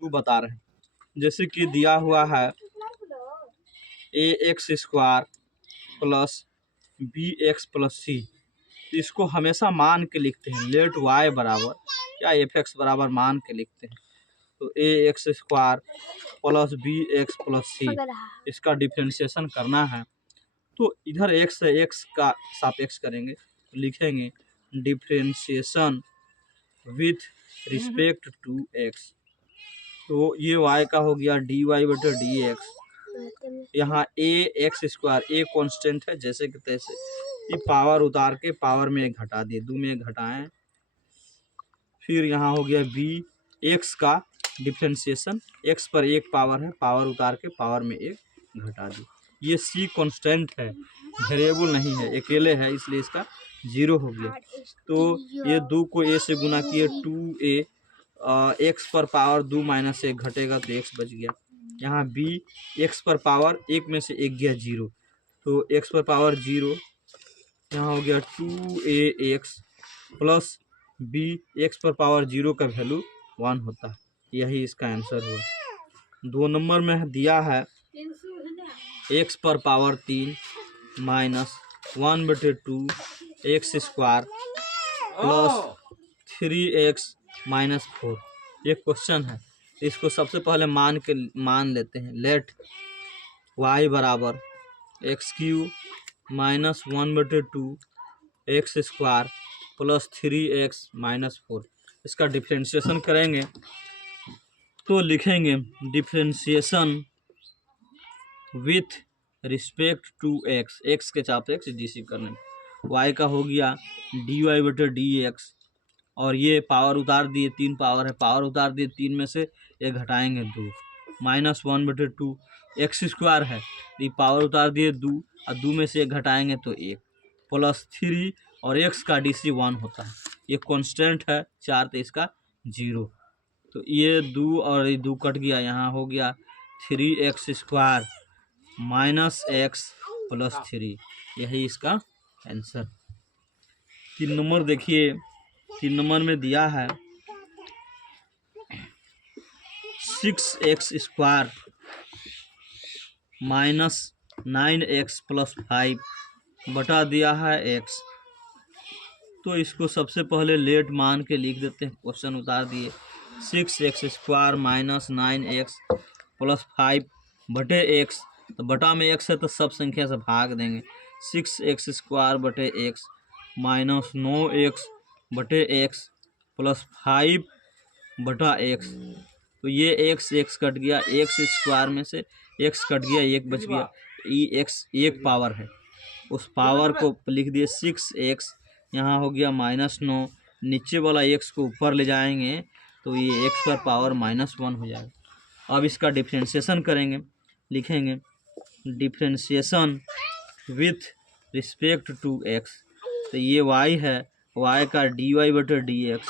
To बता रहे हैं। जैसे कि दिया हुआ है a x square plus b x plus c, इसको हमेशा मान के लिखते हैं। लेट वाई बराबर या एफ एक्स बराबर मान के लिखते हैं। तो a x square plus b x plus c, इसका डिफ्रेंशिएशन करना है। तो इधर एक्स है, एक्स का सापेक्ष करेंगे तो लिखेंगे differentiation with respect to X. तो ये y का हो गया dy बटे डी एक्स। यहाँ ए एक्स स्क्वायर ए कॉन्स्टेंट है, जैसे कि तैसे ये पावर उतार के पावर में एक घटा दिए, दो में एक घटाएं। फिर यहाँ हो गया बी एक्स का डिफ्रेंशिएशन, एक्स पर एक पावर है, पावर उतार के पावर में एक घटा दी। ये सी कांस्टेंट है, वेरिएबल नहीं है, अकेले है, इसलिए इसका 0 हो गया। तो ये 2 को ए से गुना किए 2a, एक्स पर पावर 2 माइनस 1 घटेगा तो एक्स बच गया। यहाँ बी एक्स पर पावर एक में से एक गया 0, तो एक्स पर पावर 0, यहाँ हो गया 2ax प्लस बी एक्स पर पावर 0 का वैल्यू 1 होता है। यही इसका आंसर हुआ। 2 नंबर में दिया है एक्स पर पावर 3 माइनस 1 बटे 2 x square plus 3x minus 4। ये क्वेश्चन है, इसको सबसे पहले मान लेते हैं। लेट y बराबर एक्स क्यू माइनस 1 बटे 2 x square plus 3x minus 4। इसका डिफ्रेंशिएशन करेंगे तो लिखेंगे differentiation with respect to X, X के सापेक्ष डीसी करने में। y का हो गया dy बटे डी एक्स, और ये पावर उतार दिए, 3 पावर है, पावर उतार दिए, 3 में से एक घटाएंगे 2, माइनस 1 बटे 2 एक्स स्क्वायर है, ये पावर उतार दिए 2 और 2 में से एक घटाएंगे तो 1 प्लस 3, और एक्स का डीसी 1 होता है। ये कांस्टेंट है 4, तो इसका 0। तो ये 2 और ये 2 कट गया, यहाँ हो गया 3x square minus x plus 3। यही इसका आंसर। 3 नंबर देखिए, 3 नंबर में दिया है 6x square minus 9x plus 5 बटा दिया है x। तो इसको सबसे पहले लेट मान के लिख देते हैं, क्वेश्चन उतार दिए। 6x square minus 9x plus 5 बटे x, तो बटा में x है तो सब संख्या से भाग देंगे। 6x स्क्वायर बटे x माइनस 9x बटे x प्लस 5 बटा x। तो ये x कट गया, x स्क्वायर में से x कट गया, 1 बच गया। ये x एक पावर है, उस पावर को लिख दिए 6x, यहाँ हो गया माइनस 9, नीचे वाला x को ऊपर ले जाएंगे तो ये x पर पावर माइनस 1 हो जाएगा। अब इसका डिफ्रेंशिएशन करेंगे, लिखेंगे differentiation with respect to x। तो ये y है, y का dy बटे डी एक्स,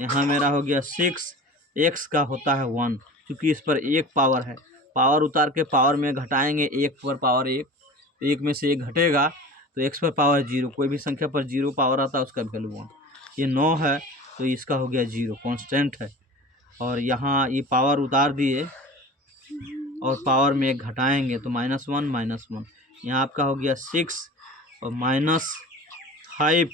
यहाँ मेरा हो गया 6x का होता है 1, क्योंकि इस पर एक पावर है, पावर उतार के पावर में घटाएंगे, 1 पर पावर 1, 1 में से 1 घटेगा तो x पर पावर 0, कोई भी संख्या पर 0 पावर आता है उसका वैल्यू 1। ये 9 है तो इसका हो गया 0, कांस्टेंट है। और यहाँ ये पावर उतार दिए और पावर में 1 घटाएंगे तो माइनस 1, यहाँ आपका हो गया 6 और माइनस 5,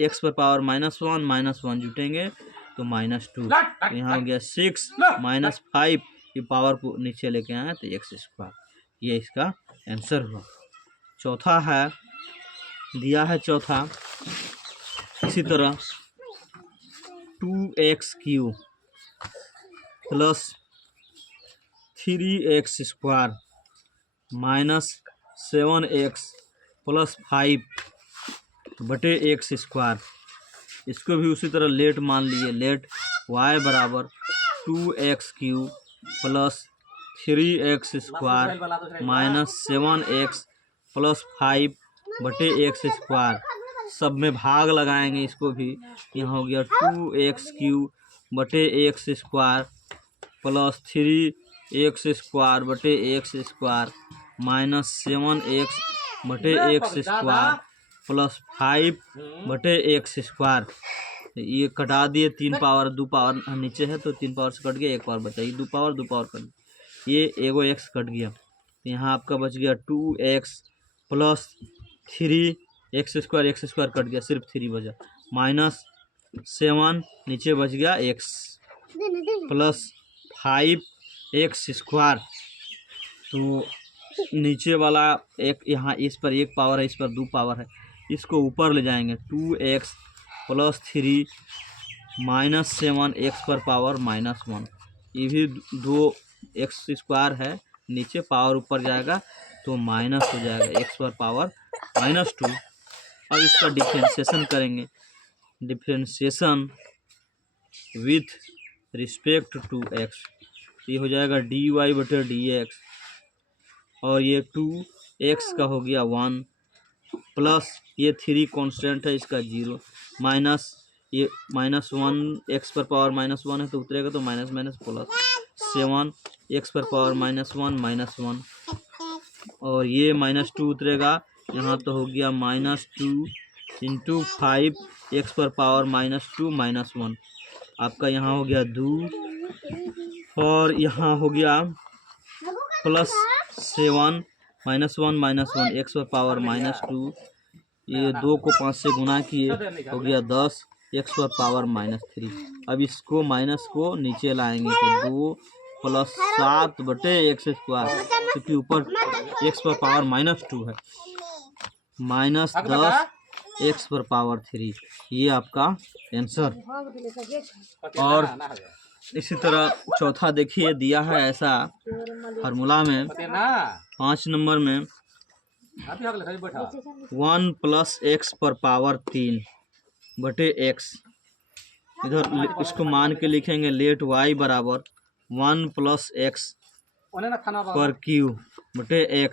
एक्स पर पावर -1 जुटेंगे तो -2, तो यहाँ हो गया 6 माइनस 5, ये पावर को नीचे लेके आए तो एक्स स्क्वायर। ये इसका आंसर हुआ। चौथा है, दिया है चौथा इसी तरह 2x³ plus 3x square minus 7x plus 5 बटे x स्क्वायर। इसको भी उसी तरह लेट मान लिए। लेट y बराबर 2x³ plus 3x square minus 7x plus 5 बटे x स्क्वायर। सब में भाग लगाएंगे इसको भी, यहाँ हो गया 2x³ बटे x square plus 3x square बटे x स्क्वायर माइनस 7x बटे x स्क्वायर प्लस 5 बटे x स्क्वायर। ये कटा दिए, 3 पावर 2 पावर नीचे है तो 3 पावर से कट गया, 1 पावर बचा, ये 2 पावर कट, ये एगो एक्स कट गया। यहाँ आपका बच गया 2x plus 3 x square cut गया, सिर्फ 3 बचा, -7 नीचे बच गया x प्लस 5x स्क्वायर। तो नीचे वाला एक यहाँ इस पर 1 पावर है, इस पर 2 पावर है, इसको ऊपर ले जाएंगे, 2x प्लस 3 -7 x पर पावर -1। ये भी 2x स्क्वायर है, नीचे पावर ऊपर जाएगा तो माइनस हो जाएगा, x पर पावर -2। अब इसका डिफ्रेंशिएशन करेंगे, differentiation with respect to x, ये हो जाएगा dy/dx, और ये 2x का हो गया 1 प्लस ये 3 कांस्टेंट है, इसका 0 माइनस ये -1 x पर पावर -1 है तो उतरेगा तो माइनस प्लस 7 x पर पावर -1 और ये -2 उतरेगा, यहाँ तो हो गया -2 इंटू 5 x पर पावर -2 -1, आपका यहाँ हो गया 2, और यहाँ हो गया प्लस 7 -1 x पर पावर -2, ये 2 को 5 से गुना किए हो गया 10 x पर पावर -3। अब इसको माइनस को नीचे लाएंगे तो 2 प्लस 7/x स्क्वायर, क्योंकि ऊपर x पर पावर -2 है, -10 x पर पावर 3, ये आपका आंसर। और इसी तरह चौथा देखिए, दिया है ऐसा फार्मूला में 5 नंबर में 1 प्लस x पर पावर 3/x, इधर इसको मान के लिखेंगे लेट y बराबर 1 प्लस x पर क्यू/x।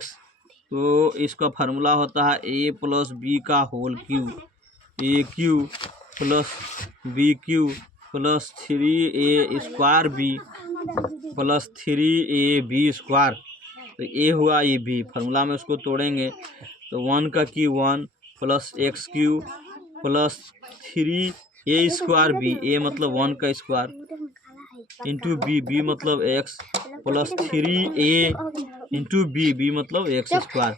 तो इसका फार्मूला होता है a प्लस b का whole cube, AQ plus BQ plus 3a square b plus 3ab square. तो ए हुआ, ये बी, फार्मूला में उसको तोड़ेंगे तो 1 का cube 1 plus x cube plus 3a square b, a मतलब 1 का स्क्वायर इंटू बी मतलब x plus 3a into b मतलब x स्क्वायर।